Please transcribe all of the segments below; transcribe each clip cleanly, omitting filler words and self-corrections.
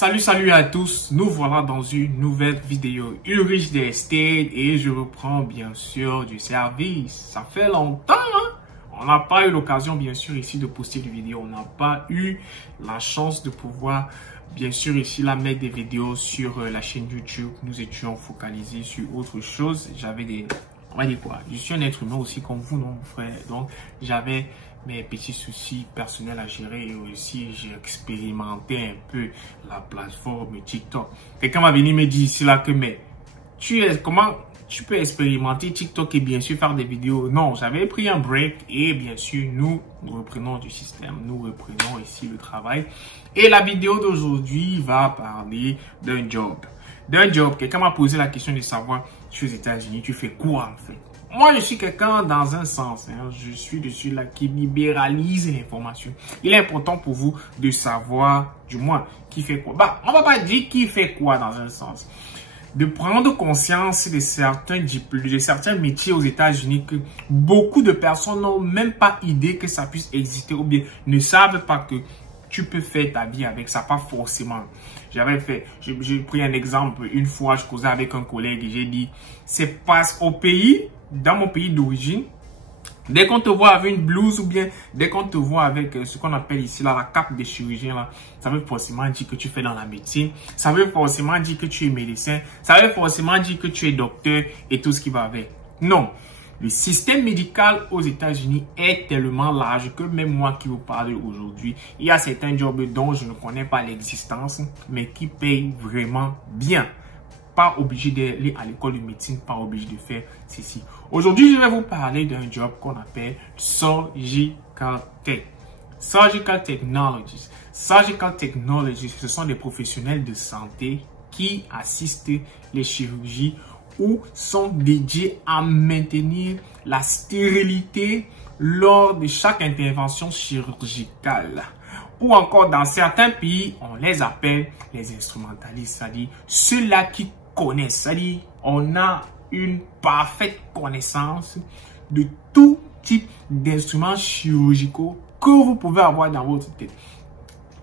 Salut à tous, nous voilà dans une nouvelle vidéo Ulrich the Estate et je reprends bien sûr du service. Ça fait longtemps, hein? On n'a pas eu l'occasion bien sûr ici de poster des vidéos, on n'a pas eu la chance de pouvoir bien sûr ici là mettre des vidéos sur la chaîne YouTube. Nous étions focalisés sur autre chose, j'avais des... On va dire quoi? Je suis un être humain aussi comme vous, non, mon frère. Donc, j'avais mes petits soucis personnels à gérer et aussi j'ai expérimenté un peu la plateforme TikTok. Quelqu'un va venir me dire ici là que, mais comment tu peux expérimenter TikTok et bien sûr faire des vidéos? Non, j'avais pris un break et bien sûr, nous reprenons du système. Nous reprenons ici le travail. Et la vidéo d'aujourd'hui va parler d'un job. Quelqu'un m'a posé la question de savoir, je suis aux États-Unis, tu fais quoi en fait? Moi, je suis quelqu'un dans un sens, hein, je suis de celui-là qui libéralise l'information. Il est important pour vous de savoir, du moins, qui fait quoi. Bah, on va pas dire qui fait quoi dans un sens. De prendre conscience de certains métiers aux États-Unis que beaucoup de personnes n'ont même pas idée que ça puisse exister ou bien ne savent pas que tu peux faire ta vie avec ça, pas forcément. J'ai pris un exemple, une fois je causais avec un collègue et j'ai dit, c'est parce qu'au pays, dans mon pays d'origine, dès qu'on te voit avec une blouse ou bien dès qu'on te voit avec ce qu'on appelle ici là, la cape des chirurgiens, là, ça veut forcément dire que tu fais dans la médecine, ça veut forcément dire que tu es médecin, ça veut forcément dire que tu es docteur et tout ce qui va avec. Non. Le système médical aux États-Unis est tellement large que même moi qui vous parle aujourd'hui, il y a certains jobs dont je ne connais pas l'existence, mais qui payent vraiment bien. Pas obligé d'aller à l'école de médecine, pas obligé de faire ceci. Aujourd'hui, je vais vous parler d'un job qu'on appelle Surgical Tech. Surgical Technologies. Surgical Technologies, ce sont des professionnels de santé qui assistent les chirurgies ou sont dédiés à maintenir la stérilité lors de chaque intervention chirurgicale. Ou encore dans certains pays, on les appelle les instrumentalistes, c'est-à-dire ceux-là qui connaissent, c'est-à-dire on a une parfaite connaissance de tout type d'instruments chirurgicaux que vous pouvez avoir dans votre tête.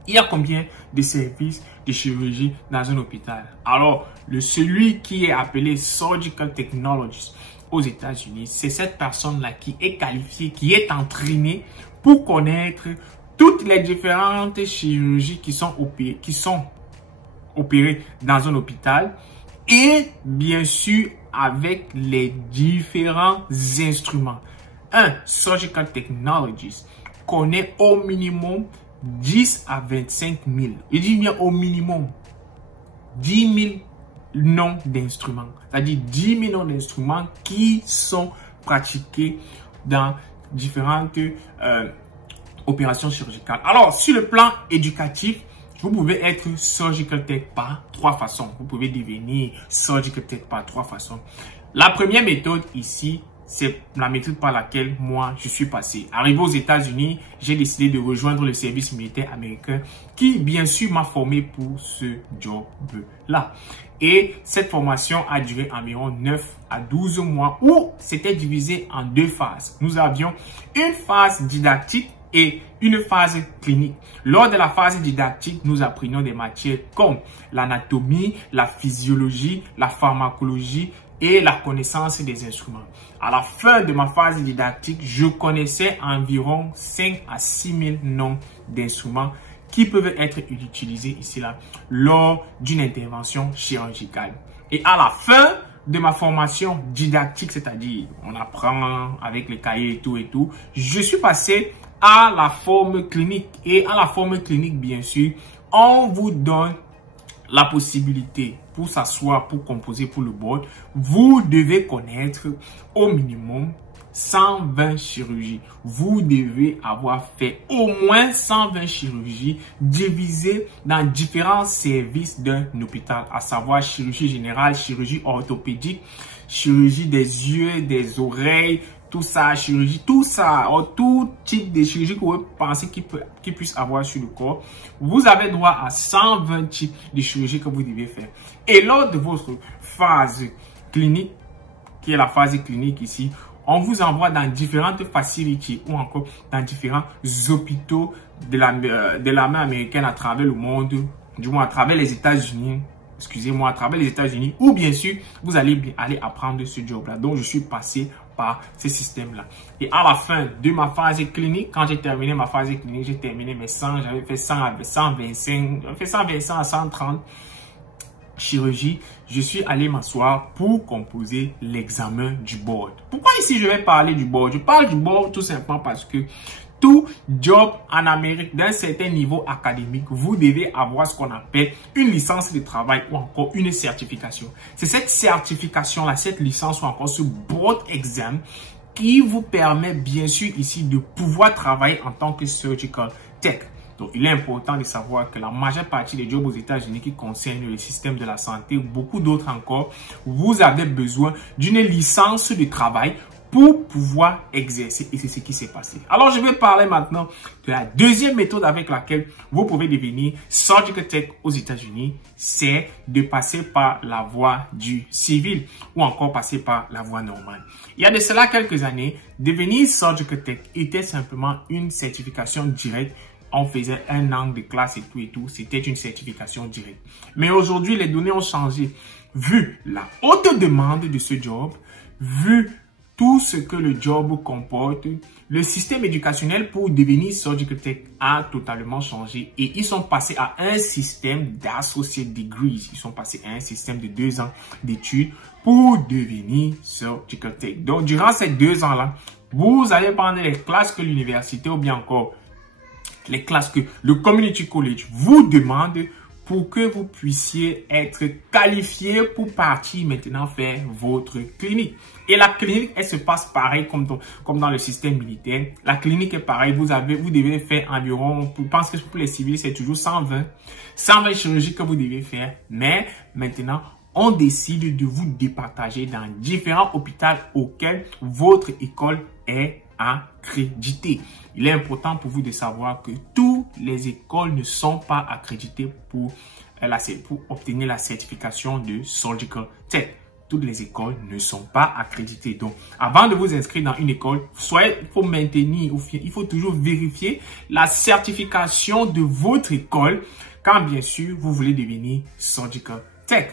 Il y a combien de services de chirurgie dans un hôpital? Alors, celui qui est appelé Surgical Technologies aux États-Unis, c'est cette personne-là qui est qualifiée, qui est entraînée pour connaître toutes les différentes chirurgies qui sont opérées dans un hôpital et bien sûr avec les différents instruments. Un Surgical Technologies connaît au minimum 10 à 25 000. Il dit bien au minimum 10 000 noms d'instruments. C'est-à-dire 10 000 noms d'instruments qui sont pratiqués dans différentes opérations chirurgicales. Alors, sur le plan éducatif, vous pouvez être Surgical Tech par 3 façons. Vous pouvez devenir Surgical Tech par 3 façons. La première méthode ici, c'est la méthode par laquelle moi je suis passé. Arrivé aux États-Unis, j'ai décidé de rejoindre le service militaire américain qui bien sûr m'a formé pour ce job-là. Et cette formation a duré environ 9 à 12 mois où c'était divisé en 2 phases. Nous avions une phase didactique et une phase clinique. Lors de la phase didactique, nous apprenions des matières comme l'anatomie, la physiologie, la pharmacologie et la connaissance des instruments. À la fin de ma phase didactique, je connaissais environ 5 à 6 000 noms d'instruments qui peuvent être utilisés ici là lors d'une intervention chirurgicale. Et à la fin de ma formation didactique, c'est-à-dire on apprend avec les cahiers et tout, je suis passé à la forme clinique. Et à la forme clinique, bien sûr, on vous donne la possibilité pour s'asseoir, pour composer pour le board. Vous devez connaître au minimum 120 chirurgies. Vous devez avoir fait au moins 120 chirurgies divisées dans différents services d'un hôpital, à savoir chirurgie générale, chirurgie orthopédique, chirurgie des yeux, des oreilles, tout ça, chirurgie, tout ça, tout type de chirurgie que vous pensez qu'il puisse avoir sur le corps. Vous avez droit à 120 types de chirurgie que vous devez faire. Et lors de votre phase clinique, qui est la phase clinique ici, on vous envoie dans différentes facilities ou encore dans différents hôpitaux de l'armée américaine à travers le monde du moins à travers les États-Unis, excusez-moi, à travers les États-Unis, ou bien sûr, vous allez aller apprendre ce job-là. Donc, je suis passé par ce système-là. Et à la fin de ma phase clinique, quand j'ai terminé ma phase clinique, j'ai terminé mes 100, j'avais fait 100 à 125, j'avais fait 125 à 130 chirurgie, je suis allé m'asseoir pour composer l'examen du board. Pourquoi ici je vais parler du board? Je parle du board tout simplement parce que tout job en Amérique d'un certain niveau académique, vous devez avoir ce qu'on appelle une licence de travail ou encore une certification. C'est cette certification-là, cette licence ou encore ce board exam qui vous permet bien sûr ici de pouvoir travailler en tant que surgical tech. Donc, il est important de savoir que la majeure partie des jobs aux États-Unis qui concernent le système de la santé ou beaucoup d'autres encore, vous avez besoin d'une licence de travail pour pouvoir exercer. Et c'est ce qui s'est passé. Alors, je vais parler maintenant de la deuxième méthode avec laquelle vous pouvez devenir surgical tech aux États-Unis. C'est de passer par la voie du civil ou encore passer par la voie normale. Il y a de cela quelques années, devenir surgical tech était simplement une certification directe. On faisait un an de classe et tout. C'était une certification directe. Mais aujourd'hui, les données ont changé. Vu la haute demande de ce job, vu tout ce que le job comporte, le système éducationnel pour devenir surgical tech a totalement changé. Et ils sont passés à un système d'associate degrees. Ils sont passés à un système de 2 ans d'études pour devenir surgical tech. Donc, durant ces 2 ans-là, vous allez prendre les classes que l'université ou bien encore les classes que le community college vous demande pour que vous puissiez être qualifié pour partir maintenant faire votre clinique. Et la clinique, elle se passe pareil comme dans le système militaire. La clinique est pareil. Vous devez faire environ, je pense que pour les civils, c'est toujours 120 chirurgies que vous devez faire. Mais maintenant, on décide de vous départager dans différents hôpitaux auxquels votre école est accréditée. Il est important pour vous de savoir que toutes les écoles ne sont pas accréditées pour obtenir la certification de surgical tech. Toutes les écoles ne sont pas accréditées. Donc, avant de vous inscrire dans une école, il faut toujours vérifier la certification de votre école quand bien sûr vous voulez devenir surgical tech.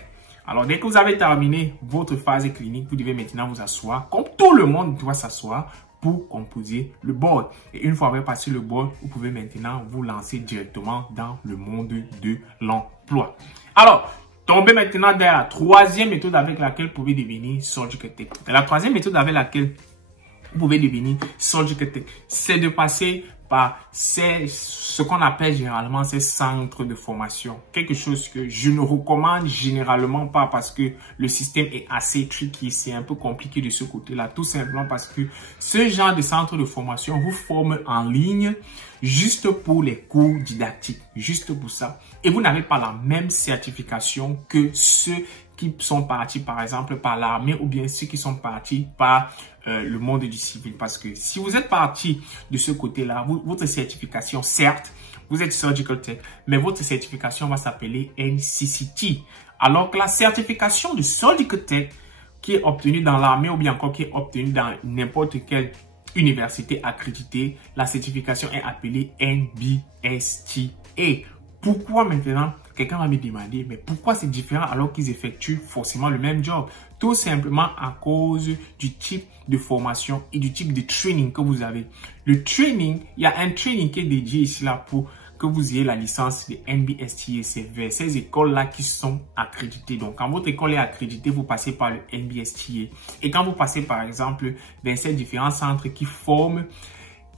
Alors, dès que vous avez terminé votre phase clinique, vous devez maintenant vous asseoir, comme tout le monde doit s'asseoir, pour composer le board. Et une fois avoir passé le board, vous pouvez maintenant vous lancer directement dans le monde de l'emploi. Alors, tombez maintenant dans la troisième méthode avec laquelle vous pouvez devenir surgical tech. La troisième méthode avec laquelle vous pouvez devenir surgical tech, c'est de passer par ce qu'on appelle généralement ces centres de formation. Quelque chose que je ne recommande généralement pas parce que le système est assez tricky, c'est un peu compliqué de ce côté-là. Tout simplement parce que ce genre de centre de formation vous forme en ligne juste pour les cours didactiques, juste pour ça. Et vous n'avez pas la même certification que ceux qui sont partis par exemple par l'armée ou bien ceux qui sont partis par le monde du civil. Parce que si vous êtes parti de ce côté-là, votre certification, certes, vous êtes surgical tech, mais votre certification va s'appeler NCCT. Alors que la certification de surgical tech qui est obtenue dans l'armée ou bien encore qui est obtenue dans n'importe quelle université accréditée, la certification est appelée NBSTA. Pourquoi maintenant? Quelqu'un va me demander, mais pourquoi c'est différent alors qu'ils effectuent forcément le même job? Tout simplement à cause du type de formation et du type de training que vous avez. Le training, il y a un training qui est dédié ici là pour que vous ayez la licence de NBSTA. C'est vers ces écoles-là qui sont accréditées. Donc, quand votre école est accréditée, vous passez par le NBSTA. Et quand vous passez par exemple dans ces différents centres qui forment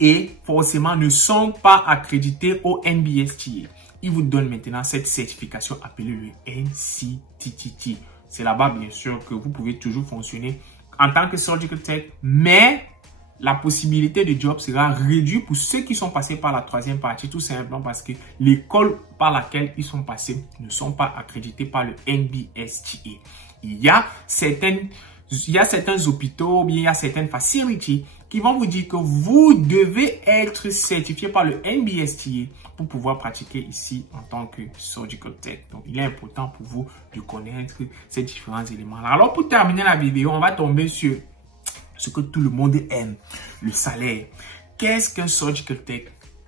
et forcément ne sont pas accrédités au NBSTA, il vous donne maintenant cette certification appelée le NCTT. C'est là-bas, bien sûr, que vous pouvez toujours fonctionner en tant que surgical tech, mais la possibilité de job sera réduite pour ceux qui sont passés par la troisième partie, tout simplement parce que l'école par laquelle ils sont passés ne sont pas accrédités par le NBSTA. Il y a certains hôpitaux, bien il y a certaines facilities qui vont vous dire que vous devez être certifié par le NBSTA pour pouvoir pratiquer ici en tant que surgical tech. Donc, il est important pour vous de connaître ces différents éléments-là. Alors, pour terminer la vidéo, on va tomber sur ce que tout le monde aime, le salaire. Qu'est-ce qu'un surgical tech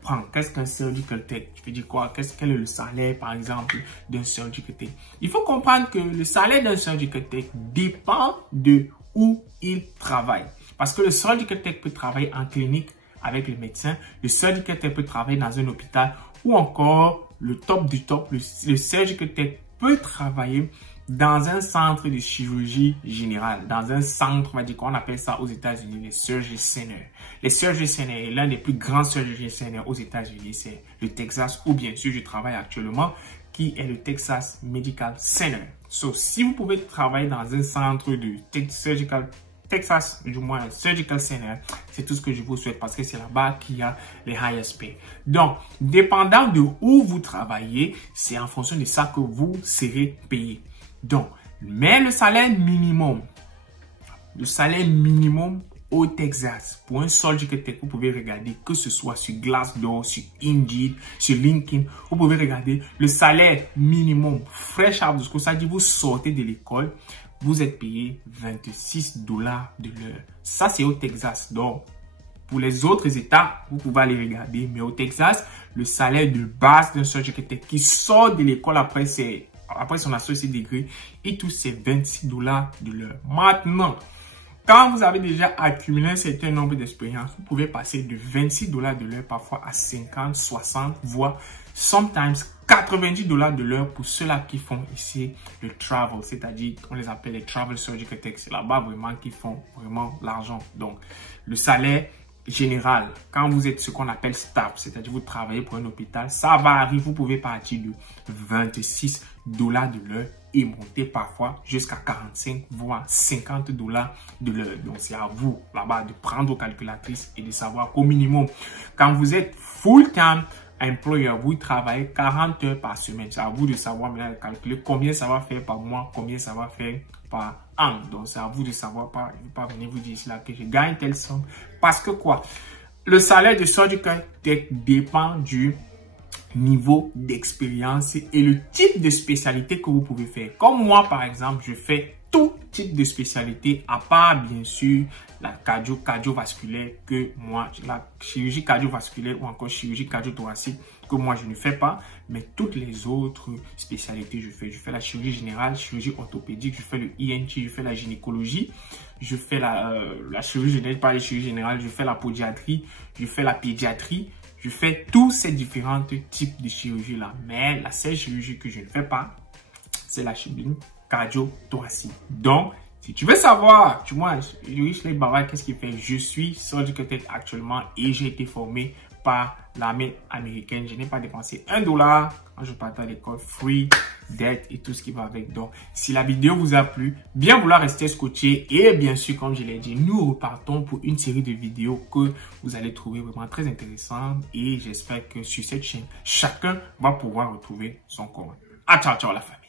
comprendre qu'est-ce qu'un surgical tech. Je te dis quoi? Quel est le salaire, par exemple, d'un surgical tech? Il faut comprendre que le salaire d'un surgical tech dépend de où il travaille. Parce que le surgical tech peut travailler en clinique avec les médecins. Le surgical tech peut travailler dans un hôpital ou encore le top du top. Le surgical tech peut travailler dans un centre de chirurgie générale, dans un centre, on va dire qu'on appelle ça aux États-Unis, les surgery centers. Les surgery centers, l'un des plus grands surgery centers aux États-Unis, c'est le Texas, où bien sûr je travaille actuellement, qui est le Texas Medical Center. So, si vous pouvez travailler dans un centre de Texas, du moins Surgical Center, c'est tout ce que je vous souhaite parce que c'est là-bas qu'il y a les highest pay. Donc, dépendant de où vous travaillez, c'est en fonction de ça que vous serez payé. Donc, mais le salaire minimum au Texas, pour un surgical tech, vous pouvez regarder que ce soit sur Glassdoor, sur Indeed, sur LinkedIn, vous pouvez regarder le salaire minimum fresh out of school, ça dit vous sortez de l'école, vous êtes payé $26 de l'heure. Ça, c'est au Texas. Donc, pour les autres États, vous pouvez aller regarder. Mais au Texas, le salaire de base d'un surgical tech qui sort de l'école après son associé degré, et tout, c'est $26 de l'heure. Maintenant, quand vous avez déjà accumulé un certain nombre d'expériences, vous pouvez passer de $26 de l'heure parfois à 50, 60, voire sometimes $90 de l'heure pour ceux-là qui font ici le travel, c'est-à-dire on les appelle les travel surgical tech. C'est là-bas vraiment qu'ils font vraiment l'argent. Donc, le salaire général, quand vous êtes ce qu'on appelle staff, c'est-à-dire vous travaillez pour un hôpital, ça va arriver, vous pouvez partir de $26 de l'heure et monter parfois jusqu'à 45 voire $50 de l'heure. Donc, c'est à vous là-bas de prendre vos calculatrices et de savoir qu'au minimum, quand vous êtes full-time employer, vous travaillez 40 heures par semaine. C'est à vous de savoir maintenant calculer combien ça va faire par mois, combien ça va faire par an. Donc, c'est à vous de savoir. Je ne vais pas venir vous dire ici là que je gagne telle somme. Parce que quoi? Le salaire de surgical tech dépend du niveau d'expérience et le type de spécialité que vous pouvez faire. Comme moi, par exemple, je fais tout type de spécialité, à part bien sûr la cardiovasculaire que moi, la chirurgie cardiovasculaire ou encore chirurgie cardio-thoracique que moi je ne fais pas, mais toutes les autres spécialités je fais. Je fais la chirurgie générale, chirurgie orthopédique, je fais le ENT, je fais la gynécologie, je fais la chirurgie générale, pas la chirurgie générale, je fais la podiatrie, je fais la pédiatrie. Je fais tous ces différents types de chirurgie là, mais la seule chirurgie que je ne fais pas, c'est la chirurgie cardio-thoracique. Donc, si tu veux savoir, tu vois, qu'est-ce qu'il fait? Je suis surgical tech actuellement et j'ai été formé par l'armée américaine. Je n'ai pas dépensé $1 quand je partais à l'école, free, debt et tout ce qui va avec. Donc, si la vidéo vous a plu, bien vouloir rester scotché et bien sûr, comme je l'ai dit, nous repartons pour une série de vidéos que vous allez trouver vraiment très intéressantes et j'espère que sur cette chaîne, chacun va pouvoir retrouver son compte. Ciao, ciao la famille.